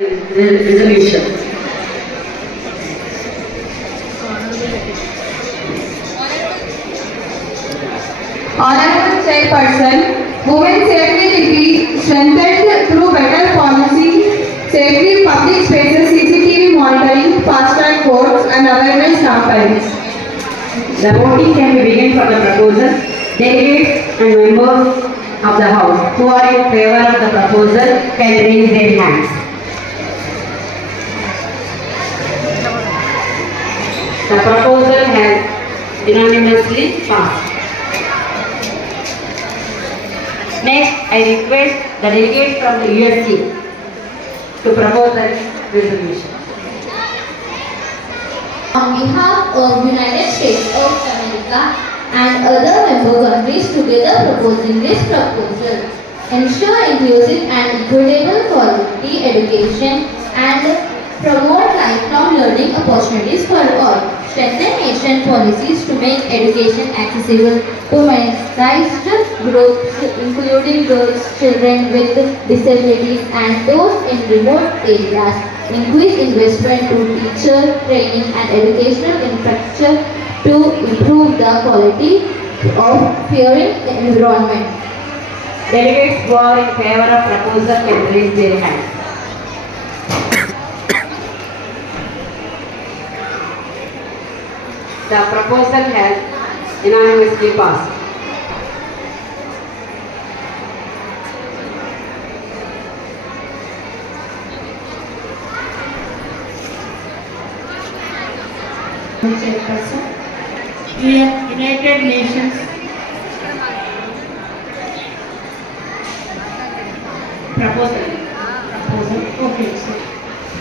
resolution. Honorable Chairperson, women safety will be strengthened through better policy, safety public spaces, CCTV monitoring, fast-track courts and awareness campaigns. The voting can be begun for the proposal. Delegates and members of the House who are in favor of the proposal can raise their hands. The proposal has unanimously passed. Next, I request the delegate from the USC to propose the resolution. On behalf of United States of America and other member countries together proposing this proposal, ensure inclusive and equitable quality education and promote lifelong learning opportunities for all. Strengthen nation policies to make education accessible to marginalized groups including girls, children with disabilities and those in remote areas. Increase investment to teacher training and educational infrastructure to improve the quality of hearing environment. Delegates who are in favor of proposal can raise their hands. The proposal has unanimously passed. Chairperson, United Nations proposal. Okay, sir.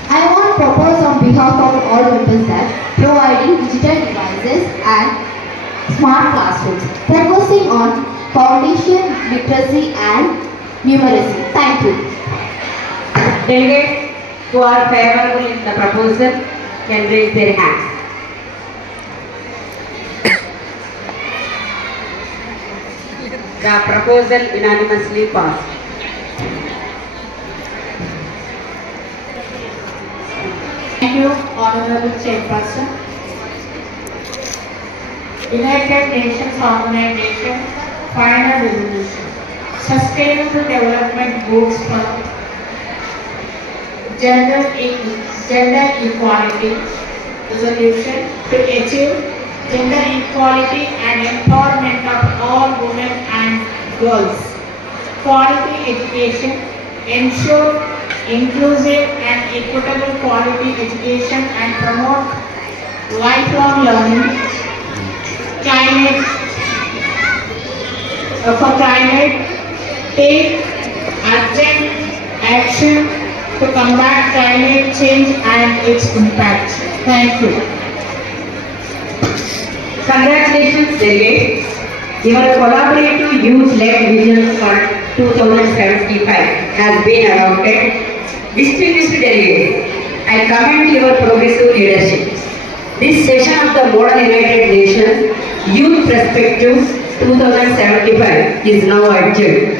I want to propose on behalf of all members that providing digital devices and smart classrooms, focusing on foundation, literacy and numeracy. Thank you. Delegates who are favorable in the proposal can raise their hands. The proposal unanimously passed. Thank you, Honorable Chairperson. United Nations Organization Final Resolution. Sustainable Development Goals for Gender Equality Resolution to achieve gender equality and empowerment of all women and girls. Quality education, ensure inclusive and equitable quality education and promote lifelong learning. Climate, take urgent action to combat climate change and its impact. Thank you. Congratulations, delegates. Your collaborative youth-led vision for 2075 has been adopted. Distinguished delegates, I commend your progressive leadership. This session of the Model United Nations Youth Perspectives 2075 is now adjourned.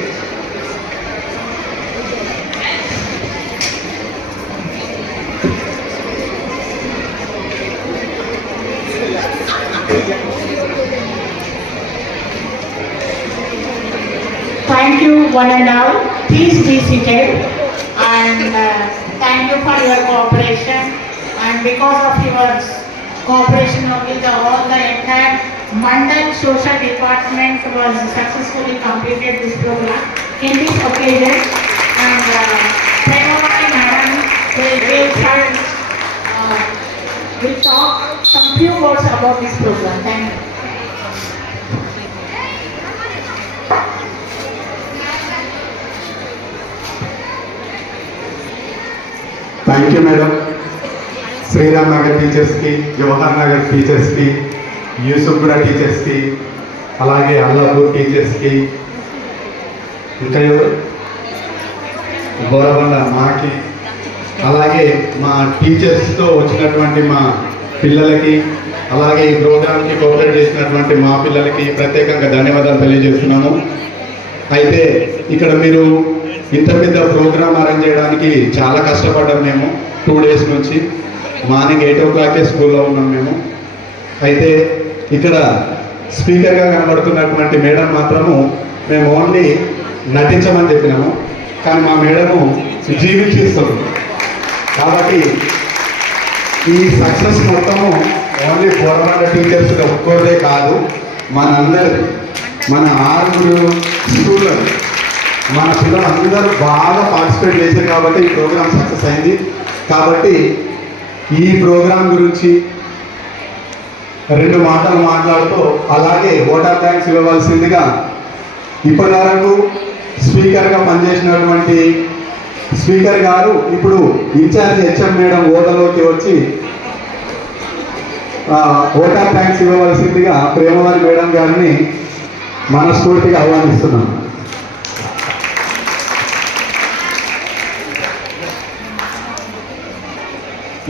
Thank you one and all. Please be seated and thank you for your cooperation, and because of your cooperation only all the entire Mandal Social Department was successfully completed this program in this occasion, and Premavati Madam will talk some few words about this program. Thank you. Thank you madam. Sriram Nagar టీచర్స్కి, జవహర్ నగర్ టీచర్స్కి, యూసుఫ్పుర టీచర్స్కి, అలాగే అల్లాపూర్ టీచర్స్కి, ఇంకా గౌరవంగా మాకి, అలాగే మా టీచర్స్తో వచ్చినటువంటి మా పిల్లలకి, అలాగే ఈ ప్రోగ్రామ్కి కోఆపరేట్ చేసినటువంటి మా పిల్లలకి ప్రత్యేకంగా ధన్యవాదాలు తెలియజేస్తున్నాము. అయితే ఇక్కడ మీరు ఇంత పెద్ద ప్రోగ్రామ్ అరేంజ్ చేయడానికి చాలా కష్టపడ్డాం మేము 2 days నుంచి. మార్నింగ్ 8 o'clock స్కూల్లో ఉన్నాం మేము. అయితే ఇక్కడ స్పీకర్గా కనబడుతున్నటువంటి మేడం మాత్రము మేము ఓన్లీ నటించమని చెప్పినాము, కానీ మా మేడము జీవించిస్తుంది. కాబట్టి ఈ సక్సెస్ మొత్తము ఓన్లీ బోరబండ టీచర్స్ ఒక్కోదే కాదు, మనందరి మన 6 స్కూళ్ళర్ మన పిల్లలందరూ బాగా పార్టిసిపేట్ చేశారు కాబట్టి ఈ ప్రోగ్రామ్ సక్సెస్ అయింది. కాబట్టి ఈ ప్రోగ్రాం గురించి 2 మాటలు మాట్లాడుతూ అలాగే ఓటర్ థ్యాంక్స్ ఇవ్వవలసిందిగా ఇప్పటి వరకు స్పీకర్గా పనిచేసినటువంటి స్పీకర్ గారు ఇప్పుడు ఇన్ఛార్జ్ హెచ్ఎం మేడం ఓటలోకి వచ్చి ఓటర్ థ్యాంక్స్ ఇవ్వవలసిందిగా ప్రేమవారి మేడం గారిని మనస్ఫూర్తిగా ఆహ్వానిస్తున్నాం.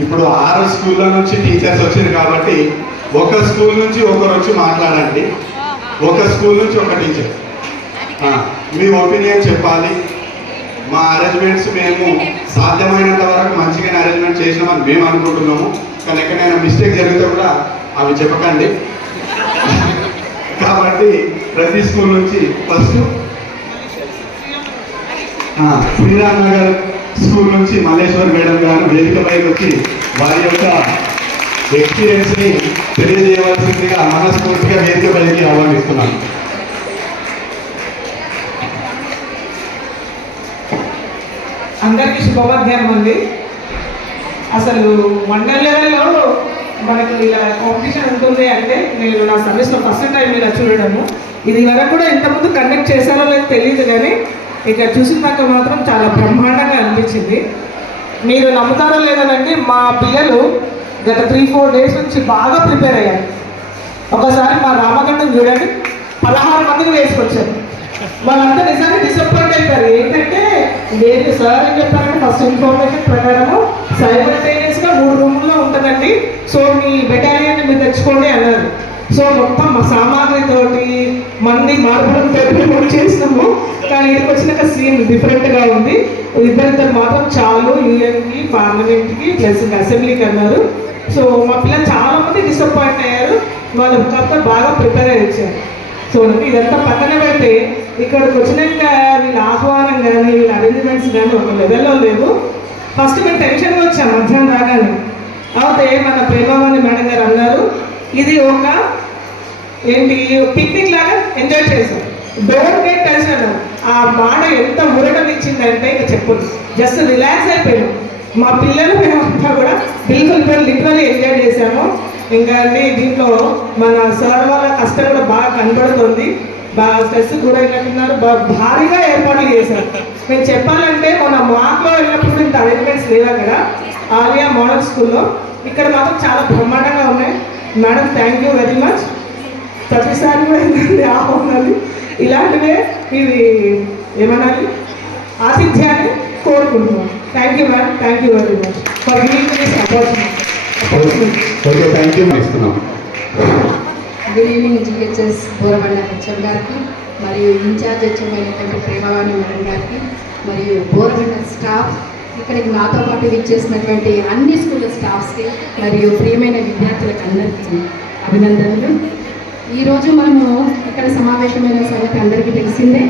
ఇప్పుడు 6 స్కూళ్ళ నుంచి టీచర్స్ వచ్చారు కాబట్టి ఒక స్కూల్ నుంచి ఒకరు వచ్చి మాట్లాడండి, ఒక స్కూల్ నుంచి ఒక టీచర్ మీ ఒపీనియన్ చెప్పాలి. మా అరేంజ్మెంట్స్ మేము సాధ్యమైనంత వరకు మంచిగానే అరేంజ్మెంట్ చేసినామని మేము అనుకుంటున్నాము, కానీ ఎక్కడైనా మిస్టేక్ జరిగితే కూడా అవి చెప్పకండి. కాబట్టి ప్రతి స్కూల్ నుంచి ఫస్ట్ శ్రీరామ్ నగర్ స్కూల్ నుంచి మల్లేశ్వర్ మేడం గారు వేదికపైకి వచ్చి వారి యొక్క ఎక్స్పీరియన్స్ని తెలియజేయవలసిందిగా మనస్ఫూర్తిగా వేదికపైకి ఆహ్వానిస్తున్నాను. అందరికీ శుభమధ్యాహ్నం అండి. అసలు మండల్ లెవెల్లో మనకు ఇలా కాంపిటీషన్ ఉంటుంది అంటే నేను నా సర్వీస్లో ఫస్ట్ టైం ఇలా చూడడము. ఇది వరకు కూడా ఇంతకుముందు కండక్ట్ చేశారో లేదో తెలియదు, కానీ ఇక చూసినాక మాత్రం చాలా బ్రహ్మాండంగా అనిపించింది. మీరు నమ్ముతారో లేదనండి, మా పిల్లలు గత 3-4 days నుంచి బాగా ప్రిపేర్ అయ్యారు. ఒకసారి మా రామగండం చూడండి, 16 మందిని వేసుకొచ్చారు. వాళ్ళంతా నిజంగా డిసప్పాయింట్ అయిపోయారు. ఏంటంటే లేదు సార్ ఏం చెప్పారంటే ఫస్ట్ ఇన్ఫర్మేషన్ ప్రకారము సైమల్టేనియస్గా 3 రూముల్లో ఉంటుందండి, సో మీ బెటాలియన్ మీరు తెచ్చుకోండి అన్నారు. సో మొత్తం మా సామాగ్రితోటి మంది మార్పులను పెట్టి చేసినాము, కానీ ఇక్కడికి వచ్చినాక సీన్ డిఫరెంట్గా ఉంది. ఇద్దరిద్దరు మాత్రం చాలు యూఎన్కి, పార్లమెంట్కి ప్లస్ అసెంబ్లీకి అన్నారు. సో మా పిల్లలు చాలామంది డిసప్పాయింట్ అయ్యారు, వాళ్ళు కాస్త బాగా ప్రిపేర్ అయ్యి వచ్చారు. సో ఇదంతా పక్కన పెడితే ఇక్కడికి వచ్చినాక వీళ్ళ ఆహ్వానం కానీ వీళ్ళ అరేంజ్మెంట్స్ కానీ ఒక లెవెల్లో లేవు. ఫస్ట్ మేము టెన్షన్గా వచ్చాం మధ్యాహ్నం రాగానే. అయితే మన ప్రేమవాణి మేడం గారు అన్నారు ఇది ఒక ఏంటి పిక్నిక్ లాగా ఎంజాయ్ చేశాం, డోంట్ గెట్ టెన్షన్ అన్నారు. ఆ మాట ఎంత మురటనిచ్చిందంటే ఇక చెప్పదు, జస్ట్ రిలాక్స్ అయిపోయాము. మా పిల్లలు మేమంతా కూడా బిల్కుల్ లిటరల్లీ ఎంజాయ్ చేశాము. ఇంకా అండి దీంట్లో మన సార్ వాళ్ళ కష్టం కూడా బాగా కనబడుతుంది, బాగా స్ట్రెస్ కూడా అయినట్టున్నారు, భారీగా ఏర్పాట్లు చేశారు. నేను చెప్పాలంటే మన మాక్లో వెళ్ళినప్పుడు ఇంత అరేంజ్మెంట్స్ లేవు అక్కడ ఆలియా మోడల్ స్కూల్లో, ఇక్కడ మాత్రం చాలా బ్రహ్మాండంగా ఉన్నాయి. Madam thank you very much. ప్రతిసారి కూడా ఏంటంటే ఆహ్వానాలు ఇలాంటివే ఇది ఏమనాలి ఆతిథ్యాన్ని కోరుకుంటున్నాం. Thank you ma'am, thank you very much for giving this opportunity. Okay, thank you ఇస్తున్నాం. Good evening GHS Borabanda HM గారికి మరియు ఇన్ఛార్జ్ హెచ్ఎం అయినటువంటి ప్రేమవాణి మేడం గారికి మరియు బోరబండ స్టాఫ్, ఇక్కడికి నాతో పాటు విచ్చేసినటువంటి అన్ని స్కూల్ స్టాఫ్స్కి మరియు ప్రియమైన విద్యార్థులకు అందరికీ అభినందనలు. ఈరోజు మనము ఇక్కడ సమావేశమైన సంగతి అందరికీ తెలిసిందే,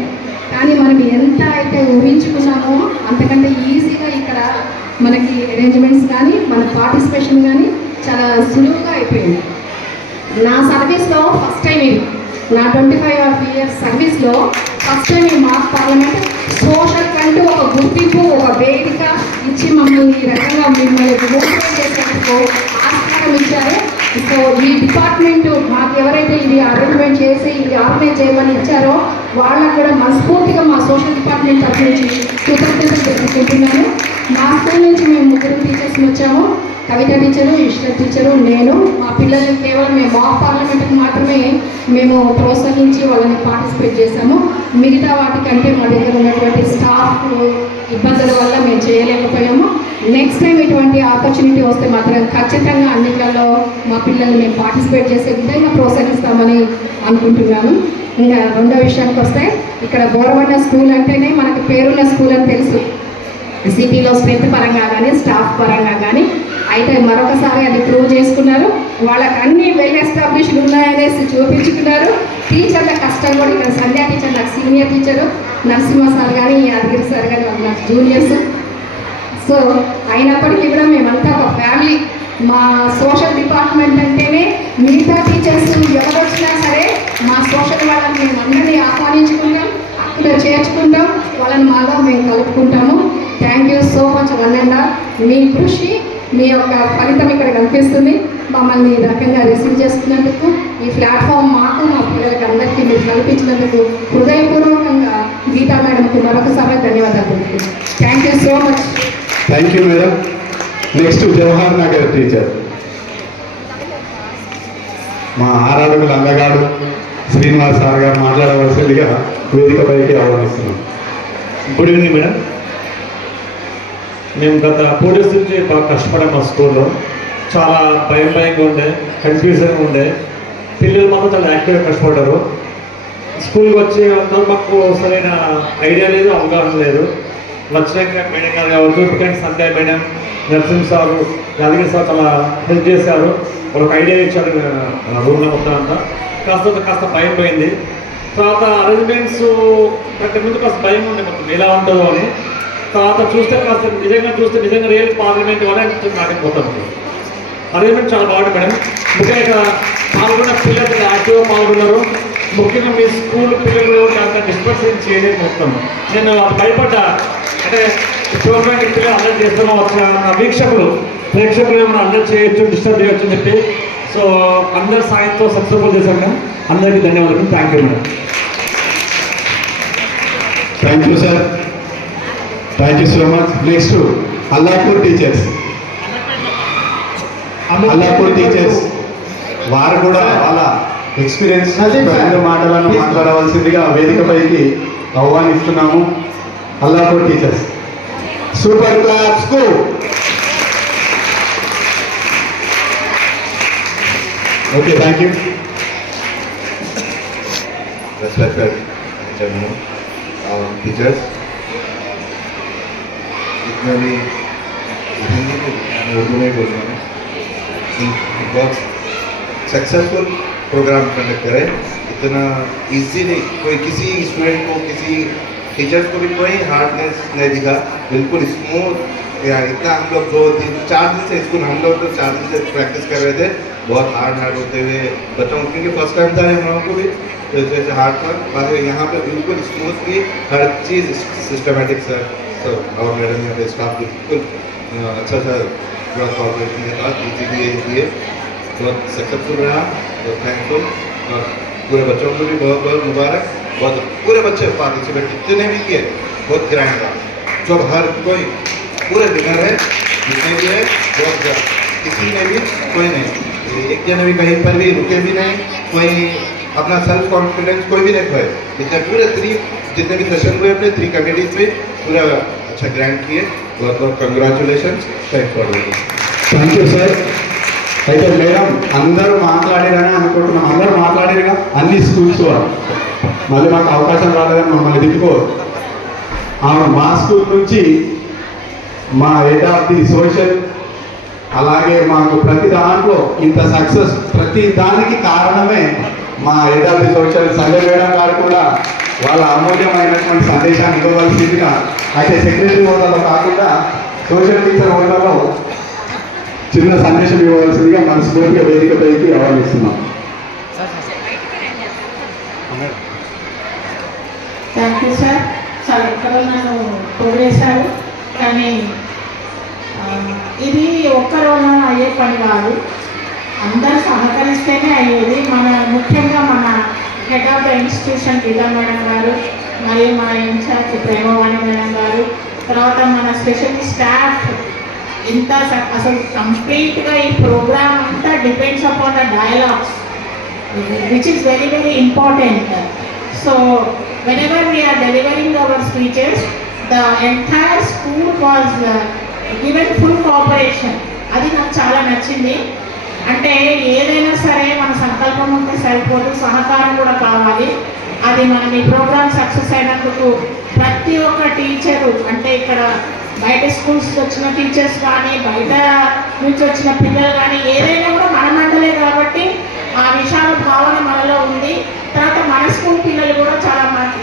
కానీ మనం ఎంత అయితే ఊహించుకున్నామో అంతకంటే ఈజీగా ఇక్కడ మనకి అరేంజ్మెంట్స్ కానీ మన పార్టిసిపేషన్ కానీ చాలా సులువుగా అయిపోయింది. నా సర్వీస్లో ఫస్ట్ టైం ఇది, నా 25 years సర్వీస్లో ఫస్ట్ టైం ఈ మాస్ పార్లమెంట్ సోషల్ కంటూ ఒక గుర్తింపు, ఒక వేదిక ఇచ్చి మమ్మల్ని ఈ రకంగా మిమ్మల్ని మోటివేట్ చేసేందుకు ఆస్కారం ఇచ్చారు. సో ఈ డిపార్ట్మెంట్ మాకు ఎవరైతే ఇది అరేంజ్మెంట్ చేసి ఇది ఆర్గనైజ్ చేయమని ఇచ్చారో వాళ్ళకు కూడా మనస్ఫూర్తిగా మా సోషల్ డిపార్ట్మెంట్ తరఫు నుంచి కృతజ్ఞతలు తెలుసుకుంటున్నాను. మా స్కూల్ నుంచి మేము 3 టీచర్స్ వచ్చాము, కవిత టీచరు, ఇష్ట టీచరు, నేను. మా పిల్లలు కేవలం మేము మాక్ పార్లమెంట్కి మాత్రమే మేము ప్రోత్సహించి వాళ్ళని పార్టిసిపేట్ చేశాము. మిగతా వాటికంటే మా దగ్గర ఉన్నటువంటి స్టాఫ్ ఇబ్బందుల వల్ల మేము చేయలేకపోయాము. నెక్స్ట్ టైం ఇటువంటి ఆపర్చునిటీ వస్తే మాత్రం ఖచ్చితంగా అన్నిట్లలో మా పిల్లల్ని మేము పార్టిసిపేట్ చేసే విధంగా ప్రోత్సహిస్తామని అనుకుంటున్నాను. ఇంకా రెండో విషయానికి వస్తే ఇక్కడ బోరబండ స్కూల్ అంటేనే మనకు పేరున్న స్కూల్ అని తెలుసు, సిటీలో స్ట్రెంత్ పరంగా కానీ స్టాఫ్ పరంగా కానీ. అయితే మరొకసారి అది ప్రూవ్ చేసుకున్నారు, వాళ్ళకి అన్ని వెల్ ఎస్టాబ్లిష్డ్ ఉన్నాయనేసి చూపించుకున్నారు. టీచర్ల కష్టం కూడా ఇక్కడ సంధ్యా టీచర్ నాకు సీనియర్ టీచరు, నరసింహ సార్ కానీ యాదగిరి సార్ కానీ వాళ్ళు నాకు జూనియర్స్. సో అయినప్పటికీ కూడా మేమంతా ఒక ఫ్యామిలీ. మా సోషల్ డిపార్ట్మెంట్ అంటేనే మిగతా టీచర్స్ ఎవరు వచ్చినా సరే మా సోషల్ వాళ్ళని మేము అందరినీ ఆహ్వానించుకుంటాం, అక్కడ చేర్చుకుంటాం, వాళ్ళని మాలో మేము కలుపుకుంటాము. Thank you so much one and all. మీ కృషి, మీ యొక్క ఫలితం ఇక్కడ కనిపిస్తుంది. మమ్మల్ని ఈ రకంగా రిసీవ్ చేసుకున్నందుకు, ఈ ప్లాట్ఫామ్ మాకు మా పిల్లలకి అందరికీ మీరు కల్పించినందుకు హృదయపూర్వకంగా గీతా మేడంకి మరొకసారి ధన్యవాదాలు. Thank you so much. Thank you madam. Next Jawahar Nagar teacher మా ఆరాధకుల అందగాడు శ్రీనివాస్ సార్ గారు మాట్లాడవలసిందిగా వేదికపైకి ఆహ్వానిస్తున్నాం. Good evening madam. మేము గత 4 days నుంచి బాగా కష్టపడాం. మా స్కూల్లో చాలా భయంగా ఉండే, కన్ఫ్యూజన్గా ఉండే. పిల్లలు మాత్రం చాలా యాక్టివ్గా కష్టపడ్డారు. స్కూల్కి వచ్చే మాకు సరైన ఐడియా లేదు, అవగాహన లేదు. లక్ష్యంగా మేడం గారు కావచ్చు, second Sandhya madam, Narasimha sir, Yadagiri sir చాలా హెల్ప్ చేశారు. వాళ్ళకి ఐడియా ఇచ్చారు రూమ్లో మొత్తం అంతా. కాస్త భయం పోయింది. తర్వాత అరేంజ్మెంట్స్ కంటే ముందు కాస్త భయం ఉండే మొత్తం ఎలా ఉంటుందో అని. తర్వాత చూస్తే నిజంగా రియల్ పార్లమెంట్ వల్ల నాటిపోతాం. అరేంజ్మెంట్ చాలా బాగుంటుంది మేడం. ముఖ్యంగా ఇక్కడ పాల్గొన్న పిల్లలు యాక్టివ్గా పాల్గొన్నారు. ముఖ్యంగా మీ స్కూల్ పిల్లలు అంత డిస్పర్షన్ చేయలేదు మొత్తం. నేను భయపడ్డా, అంటే ప్రోగ్రామ్ పిల్లలు అల్లరి చేస్తామో వచ్చిన ప్రేక్షకులు ఏమైనా అల్లరి చేయొచ్చు, డిస్టర్బ్ చేయొచ్చు అని చెప్పి. సో అందరి సాయంతో సక్సెస్ఫుల్ చేశాం మేడం. అందరికీ ధన్యవాదాలు. Thank you madam. Thank you sir. Thank you so much. Next Allapur teachers. Allapur teachers వారు కూడా వాళ్ళ ఎక్స్పీరియన్స్ రెండు మాటలను మాట్లాడవలసిందిగా వేదికపైకి ఆహ్వానిస్తున్నాము. Allapur teachers super class school. Okay, thank you. Respected teachers, इतना भी हिंदी में उर्दू में बोल रहा हूँ. बहुत सक्सेसफुल प्रोग्राम कंडक्ट करें. इतना इजीली कोई किसी स्टूडेंट को, किसी टीचर्स को भी कोई हार्डनेस नहीं दिखा. बिल्कुल स्मूथ. या इतना हम लोग 4 दिन से स्कूल, हम लोग तो 4 दिन से प्रैक्टिस कर रहे थे. बहुत हार्ड होते हुए बच्चों, क्योंकि फर्स्ट टाइम था हम लोगों को भी, तो जैसे हार्ड था. बाकी यहाँ पे बिल्कुल स्मूथली हर चीज़ सिस्टमेटिक सर. तो और मैडम यहाँ पे स्टाफ बिल्कुल अच्छा पूरा कॉपरेशन के साथ इसीलिए बहुत सक्सेसफुल रहा. तो थैंकफुल. और पूरे बच्चों को भी बहुत बहुत मुबारक. बहुत पूरे बच्चे पार्टिसिपेट जितने भी किए बहुत ग्रैंड था. जो हर कोई पूरे विनर है, जितने भी है बहुत ग्रैंड. किसी में भी कोई नहीं, एक जन भी कहीं पर भी रुके भी नहीं, कोई अपना सेल्फ कॉन्फिडेंस कोई भी नहीं खोए. इतने पूरे 3 जितने भी सेशन हुए अपने 3 कमेटीज में पूरा अच्छा ग्रैंड किए. बहुत बहुत congratulation. Thanks for watching. Thank you sir. అయితే మేడం అందరూ మాట్లాడారని అనుకుంటున్నాం. అందరూ మాట్లాడారుగా అన్ని స్కూల్స్ వారు. మళ్ళీ మాకు అవకాశం రాలేదని మమ్మల్ని తిట్టుకోరు. అవును, మా స్కూల్ నుంచి మా హెడ్ ఆఫ్ ది సోషల్, అలాగే మాకు ప్రతి దాంట్లో ఇంత సక్సెస్, ప్రతి దానికి కారణమే మా head of the social Sanjay madam గారు కూడా వాళ్ళ అమూల్యమైనటువంటి సందేశాన్ని ఇవ్వవలసిందిగా, అయితే సెక్రటరీ హోదాలో కాకుండా సోషల్ టీచర్ హోదాలో చిన్న సందేశం ఇవ్వవలసిందిగా మనస్ఫూర్తిగా వేదికపైకి ఆహ్వానిస్తున్నాం. Thank you sir. చాలా ఎక్కడో నన్ను పొగిడేశారు, కానీ ఇది ఒక్కరోజు అయ్యే పని కాదు. అందరూ సహకరిస్తేనే అయ్యేది. ముఖ్యంగా మన head of the institution Geeta madam గారు, మరియు మన ఇన్ఛార్జ్ ప్రేమవాణి మేడం గారు, తర్వాత మన స్పెషల్ స్టాఫ్ ఇంత అసలు కంప్లీట్గా ఈ ప్రోగ్రామ్ అంతా depends upon the dialogues, which is very very important. So whenever we are delivering our speeches, the entire school was given full cooperation. అది నాకు చాలా నచ్చింది. అంటే ఏదైనా సరే మన సంకల్పం ఉంటే సరిపోదు, సహకారం కూడా కావాలి. అది మనం ఈ ప్రోగ్రామ్ సక్సెస్ అయినందుకు ప్రతి ఒక్క టీచరు, అంటే ఇక్కడ బయట స్కూల్స్ వచ్చిన టీచర్స్ కానీ బయట నుంచి వచ్చిన పిల్లలు కానీ ఏదైనా కూడా మన మండలే కాబట్టి ఆ విశాల భావన మనలో ఉంది. తర్వాత మన స్కూల్ పిల్లలు కూడా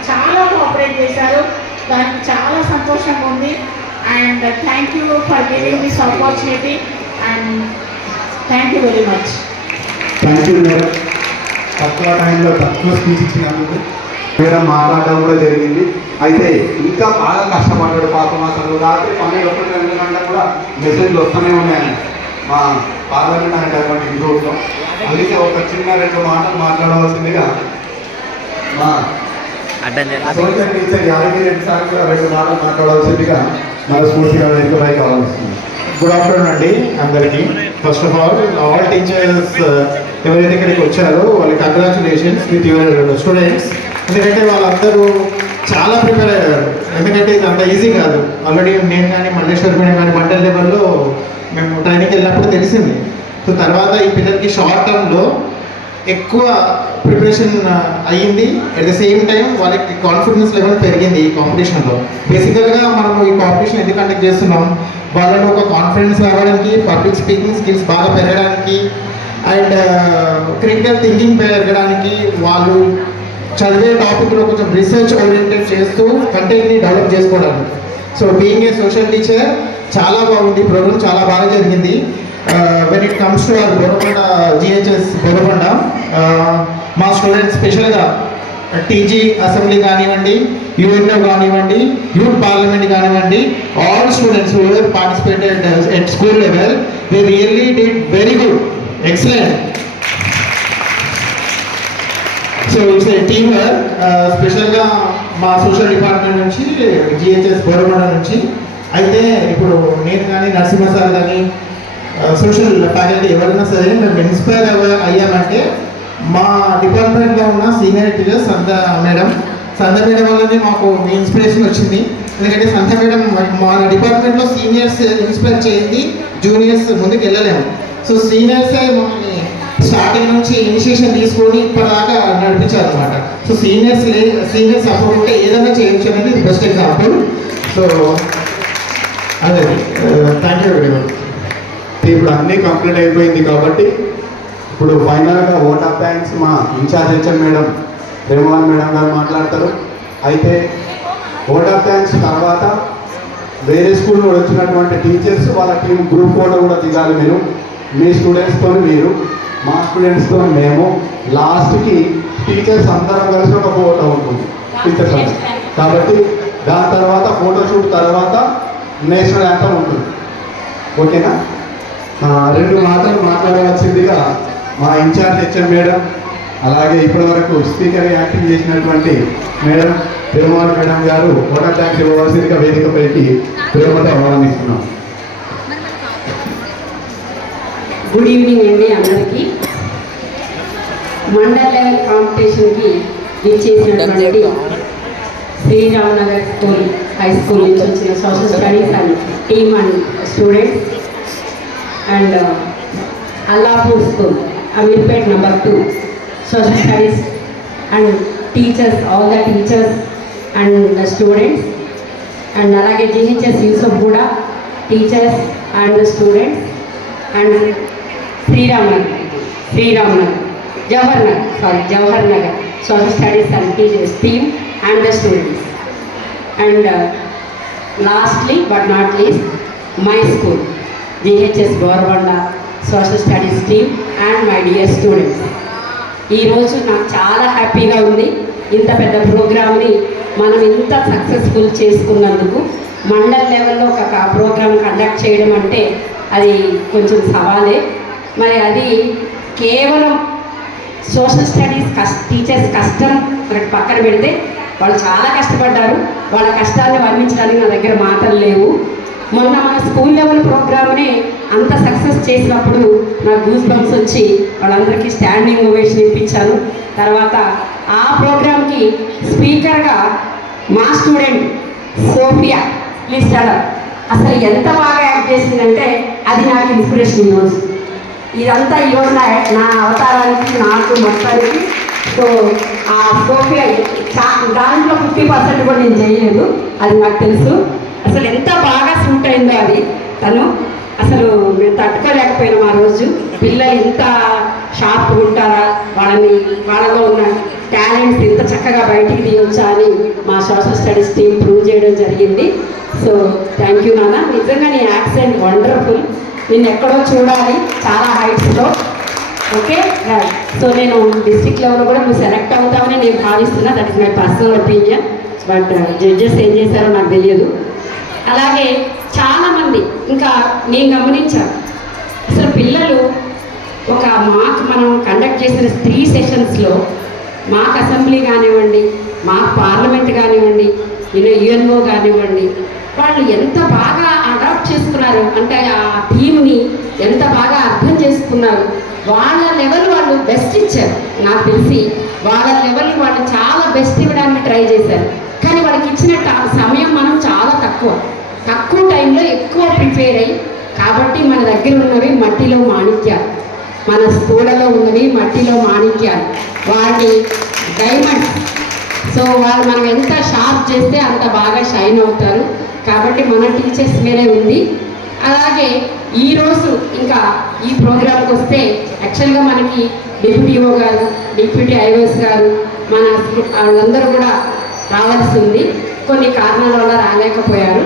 చాలా కోఆపరేట్ చేశారు. దానికి చాలా సంతోషంగా ఉంది. And thank you for giving this opportunity and thank you very much. Thank you madam. తక్కువ టైంలో తక్కువ స్పీచ్ ఇచ్చినందుకు మేడం మాట్లాడడం కూడా జరిగింది. అయితే ఇంకా బాగా కష్టపడ్డాడు పాపం. అసలు రాత్రి 12-2 గంటలకు కూడా మెసేజ్లు వస్తూనే ఉన్నాయి మా పార్లమెంట్ అనేటువంటి గ్రూప్లో. అందుకే ఒక చిన్న 2 మాటలు మాట్లాడవలసిందిగా మా social teacher Yadagiri Reddy sir కూడా 2 మాటలు మాట్లాడవలసిందిగా మన స్ఫూర్తిగా ఎదుగురాయి కావాల్సింది. గుడ్ ఆఫ్టర్నూన్ అండి అందరికీ. ఫస్ట్ ఆఫ్ ఆల్ టీచర్స్ ఎవరైతే ఇక్కడికి వచ్చారో వాళ్ళకి కంగ్రాచులేషన్స్ విత్ యువర్ స్టూడెంట్స్. ఎందుకంటే వాళ్ళందరూ చాలా ప్రిపేర్ అయ్యారు. ఎందుకంటే ఇది అంత ఈజీ కాదు. ఆల్రెడీ నేను కానీ మల్లేశ్వర్ మేడం కానీ మండల్ లెవెల్లో మేము ట్రైనింగ్కి వెళ్ళినప్పుడు తెలిసింది. సో తర్వాత ఈ పిల్లలకి షార్ట్ టర్మ్లో ఎక్కువ ప్రిపరేషన్ అయ్యింది. అట్ ద సేమ్ టైం వాళ్ళకి కాన్ఫిడెన్స్ లెవెల్ పెరిగింది ఈ కాంపిటీషన్లో. బేసికల్గా మనము ఈ కాంపిటీషన్ ఎందుకు కండక్ట్ చేస్తున్నాం, వాళ్ళలో ఒక కాన్ఫిడెన్స్ రావడానికి, పబ్లిక్ స్పీకింగ్ స్కిల్స్ బాగా పెరగడానికి అండ్ క్రిటికల్ థింకింగ్ పెరగడానికి, వాళ్ళు చదివే టాపిక్లో కొంచెం రీసెర్చ్ ఓరియంటెడ్ చేస్తూ కంటెంట్ని డెవలప్ చేసుకోవడానికి. So being a social teacher చాలా బాగుంది ప్రోగ్రామ్, చాలా బాగా జరిగింది. When it comes to our Borabanda GHS Borabanda, మా స్టూడెంట్స్ స్పెషల్గా టీజీ అసెంబ్లీ కానివ్వండి, యూఎన్ఓ కానివ్వండి, యూత్ పార్లమెంట్ కానివ్వండి, all students who ever participated at school level they really did very good, excellent. So it's a team work. స్పెషల్గా మా social department నుంచి, GHS Borabanda నుంచి. అయితే ఇప్పుడు నేను కానీ నరసింహ సార్ కానీ సోషల్ ఫ్యాకల్టీ ఎవరైనా సరే మేము ఇన్స్పైర్ అయ్యామంటే మా డిపార్ట్మెంట్లో ఉన్న సీనియర్ టీచర్స్ సంత మేడం వల్లనే మాకు ఇన్స్పిరేషన్ వచ్చింది. ఎందుకంటే సంత మేడం మా డిపార్ట్మెంట్లో సీనియర్స్ ఇన్స్పైర్ చేయండి, జూనియర్స్ ముందుకు వెళ్ళలేము. సో సీనియర్సే మమ్మల్ని స్టార్టింగ్ నుంచి ఇనిషియేషన్ తీసుకొని ఇప్పటిదాకా నడిపించారు అనమాట. సో సీనియర్స్ సపోర్ట్ ఉంటే ఏదైనా చేయొచ్చు అనేది బెస్ట్ ఎగ్జాంపుల్. సో అదే థ్యాంక్ యూ వెరీ మచ్. ఇప్పుడు అన్నీ కంప్లీట్ అయిపోయింది కాబట్టి ఇప్పుడు ఫైనల్గా ఓట్ ఆఫ్ థ్యాంక్స్ మా ఇన్ఛార్జ్ హెచ్ఎం మేడం ప్రేమవాన్ మేడం గారు మాట్లాడతారు. అయితే ఓట్ ఆఫ్ థ్యాంక్స్ తర్వాత వేరే స్కూల్లో వచ్చినటువంటి టీచర్స్ వాళ్ళ టీం గ్రూప్ ఫోటో కూడా దిగాలి. మీరు మీ స్టూడెంట్స్తో మీరు, మా స్టూడెంట్స్తో మేము, లాస్ట్కి టీచర్స్ అందరం కలిసి ఒక ఫోటో ఉంటుంది టీచర్స్ అందరూ. కాబట్టి దాని తర్వాత ఫోటోషూట్ తర్వాత నేషనల్ యాంథమ్ ఉంటుంది. ఓకేనా? 2 మాటలు మాట్లాడవలసిందిగా మా ఇన్ఛార్జ్ హెచ్ఎం మేడం, అలాగే ఇప్పటి వరకు స్పీకర్ యాక్టింగ్ చేసినటువంటి మేడం ప్రేమవాన్ మేడం గారు ఓట్ ఆఫ్ థ్యాంక్స్ ఇవ్వవలసిందిగా వేదికపైకి ప్రేమతో ఆహ్వానిస్తున్నాం. గుడ్ ఈవినింగ్ అండి అందరికీ. మండల్ లెవెల్ కాంపిటీషన్కి ఇచ్చేసినటువంటి Sriram Nagar school high school నుంచి వచ్చిన social studies and team and students and Allapur school Ameerpet number 2 social studies and teachers, all the teachers and the students, and alage GHS Yusuf Buda teachers and the students, and Sriram Nagar Jawahar Nagar social studies and teachers team and the students, and lastly but not least my school GHS Borabanda social studies team and my dear students. ఈరోజు నాకు చాలా హ్యాపీగా ఉంది. ఇంత పెద్ద ప్రోగ్రామ్ని మనం ఇంత సక్సెస్ఫుల్ చేసుకున్నందుకు. మండల్ లెవెల్లో ఒక ప్రోగ్రామ్ కండక్ట్ చేయడం అంటే అది కొంచెం సవాలే. మరి అది కేవలం సోషల్ స్టడీస్ టీచర్స్ కష్టం మనకు పక్కన పెడితే వాళ్ళు చాలా కష్టపడ్డారు. వాళ్ళ కష్టాన్ని వర్ణించడానికి నా దగ్గర మాటలు లేవు. మొన్న మన స్కూల్ లెవెల్ ప్రోగ్రామ్ని అంత సక్సెస్ చేసినప్పుడు నాకు గూస్ బంప్స్ వచ్చి వాళ్ళందరికీ స్టాండింగ్ ఓవేషన్ ఇప్పించాను. తర్వాత ఆ ప్రోగ్రామ్కి స్పీకర్గా మా స్టూడెంట్ సోఫియా లిస్టర్ అసలు ఎంత బాగా యాక్ట్ చేసిందంటే అది నాకు ఇన్స్పిరేషన్ ఈరోజు. ఇదంతా ఈరోజు నా అవతారానికి నాకు మొత్తానికి. సో ఆ సోఫియా దాంట్లో 50% కూడా నేను చేయలేదు, అది నాకు తెలుసు. అసలు ఎంత బాగా సూట్ అయిందో అది తను. అసలు మేము తట్టుకోలేకపోయినాం ఆ రోజు. పిల్లలు ఇంత షార్ప్గా ఉంటారా, వాళ్ళలో ఉన్న టాలెంట్స్ ఇంత చక్కగా బయటికి తీయొచ్చా అని మా సోషల్ స్టడీస్ టీం ప్రూవ్ చేయడం జరిగింది. సో థ్యాంక్ యూ నాన్న, నిజంగా నీ యాక్సెంట్ వండర్ఫుల్. నేను ఎక్కడో చూడాలి చాలా హైట్స్లో. Okay right. సో నేను డిస్ట్రిక్ట్ లెవెల్లో కూడా నువ్వు సెలెక్ట్ అవుతావని నేను భావిస్తున్నా. That is my personal opinion. But judges ఏం చేశారో నాకు తెలియదు. అలాగే చాలామంది ఇంకా నేను గమనించాను, అసలు పిల్లలు ఒక మనం కండక్ట్ చేసిన 3 సెషన్స్లో మాకు అసెంబ్లీ కానివ్వండి, మాకు పార్లమెంట్ కానివ్వండి, యుఎన్ఓ కానివ్వండి, వాళ్ళు ఎంత బాగా అడాప్ట్ చేసుకున్నారు అంటే ఆ థీమ్ని ఎంత బాగా అర్థం చేసుకున్నారు. వాళ్ళ లెవెల్ వాళ్ళు బెస్ట్ ఇచ్చారు. నాకు తెలిసి వాళ్ళ లెవెల్ వాళ్ళు చాలా బెస్ట్ ఇవ్వడానికి ట్రై చేశారు. కానీ వాళ్ళకి ఇచ్చిన సమయం మనం చాలా తక్కువ టైంలో ఎక్కువ ప్రిపేర్ అయ్యి, కాబట్టి మన దగ్గర ఉన్నవి మట్టిలో మాణిక్యాలు, మన స్కూళ్ళలో ఉన్నవి మట్టిలో మాణిక్యాలు, వాటి డైమండ్స్. సో వాళ్ళు మనం ఎంత షార్ప్ చేస్తే అంత బాగా షైన్ అవుతారు. కాబట్టి మన టీచర్స్ మీదే ఉంది. అలాగే ఈరోజు ఇంకా ఈ ప్రోగ్రామ్కి వస్తే యాక్చువల్గా మనకి డిప్యూటీఓ గారు, డిప్యూటీ ఐఓఎస్ గారు, మన వాళ్ళందరూ కూడా రావాల్సి ఉంది. కొన్ని కారణాల వల్ల రాలేకపోయారు.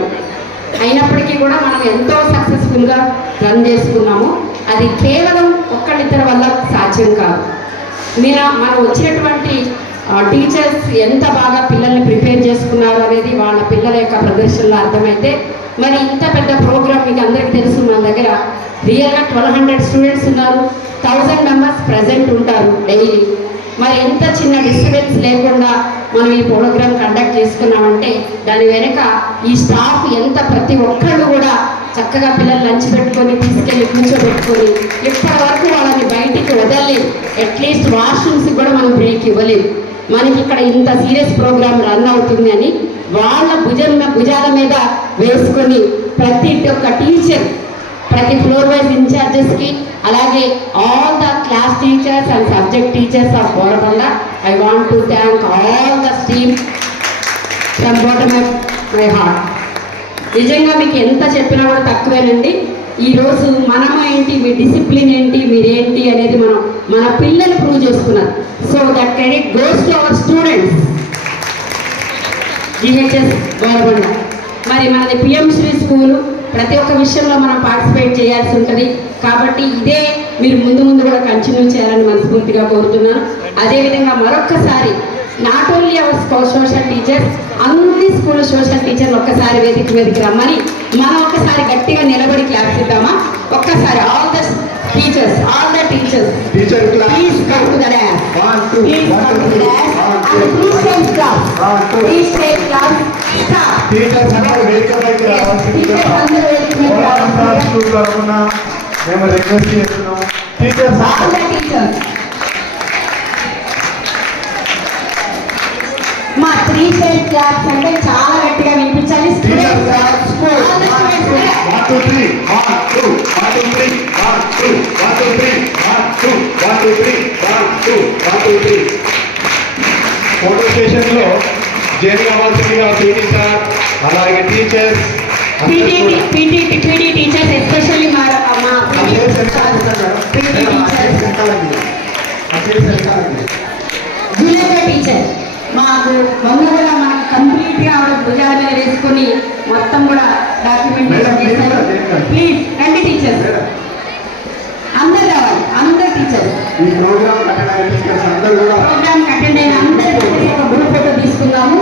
అయినప్పటికీ కూడా మనం ఎంతో సక్సెస్ఫుల్గా రన్ చేసుకున్నాము. అది కేవలం ఒక్కళ్ళిద్దరి వల్ల సాధ్యం కాదు. మనం వచ్చినటువంటి టీచర్స్ ఎంత బాగా పిల్లల్ని ప్రిపేర్ చేసుకున్నారు అనేది వాళ్ళ పిల్లల యొక్క ప్రదర్శనలో అర్థమైతే, మరి ఇంత పెద్ద ప్రోగ్రామ్ మీకు అందరికీ తెలుసు, మన దగ్గర రియల్గా 1200 స్టూడెంట్స్ ఉన్నారు, 1000 మెంబర్స్ ప్రజెంట్ ఉంటారు డైలీ. మరి ఎంత చిన్న డిస్టర్బెన్స్ లేకుండా మనం ఈ ప్రోగ్రామ్ కండక్ట్ చేసుకున్నామంటే దాని వెనుక ఈ స్టాఫ్ ఎంత ప్రతి ఒక్కళ్ళు కూడా చక్కగా పిల్లలు లంచ్ పెట్టుకొని తీసుకెళ్ళి కూర్చోబెట్టుకొని ఇప్పటి వరకు వాళ్ళని బయటికి వదలలేదు. అట్లీస్ట్ వాష్రూమ్స్కి కూడా మనం బ్రేక్ ఇవ్వలేదు. మనకి ఇక్కడ ఇంత సీరియస్ ప్రోగ్రామ్ రన్ అవుతుంది అని వాళ్ళ భుజాల మీద వేసుకొని ప్రతి ఒక్క టీచర్, ప్రతి ఫ్లోర్ వైజ్ ఇన్ఛార్జెస్కి, అలాగే all the class teachers and subject teachers of Borabanda, I want to thank all the team from bottom of my heart. నిజంగా మీకు ఎంత చెప్పినా కూడా తక్కువేనండి. ఈరోజు మనము ఏంటి, మీ డిసిప్లిన్ ఏంటి, మీరేంటి అనేది మన పిల్లలు ప్రూవ్ చేసుకున్నారు. So that credit goes to our students, GHS Borabanda. మరి మనది పిఎం శ్రీ స్కూలు, ప్రతి ఒక్క విషయంలో మనం పార్టిసిపేట్ చేయాల్సి ఉంటుంది. కాబట్టి ఇదే మీరు ముందు కూడా కంటిన్యూ చేయాలని మనస్ఫూర్తిగా కోరుతున్నాను. అదేవిధంగా మరొక్కసారి not only our social teachers, అన్ని స్కూల్ సోషల్ టీచర్లు ఒక్కసారి వేదిక మీదకి రమ్మని మనం ఒక్కసారి గట్టిగా నిలబడి క్లాస్ ఇద్దామా? ఒక్కసారి all the teachers please come to the dance. Please come to the dance and please take class. Please take class. Start. Teachers అందరూ వేదిక పైకి రావాల్సిందిగా స్కూల్ తరఫున మేము రిక్వెస్ట్ చేస్తున్నాం. టీచర్స్ మా 3 సైడ్ క్లాస్ అంటే చాలా గట్టిగా వినిపించాలి. ఫోటో స్టేషన్లో జైన్ కావాల్సిందిగా పీటీ సార్, అలాగే టీచర్స్, పీటీ టీచర్స్, ఎస్పెషల్లీ మా జూనియర్ టీచర్ మాకు మొన్న కూడా మనకు కంప్లీట్గా ఆవిడ భుజాల మీద వేసుకొని మొత్తం కూడా డాక్యుమెంటేషన్ చేశారు. ప్లీజ్ రండి టీచర్స్, అందరు రావాలి, అందరు టీచర్స్. ఈ ప్రోగ్రామ్ అటెండ్ అయిన టీచర్స్ అందరూ కూడా అందరూ ఒక గ్రూప్ ఫోటో తీసుకుందాము.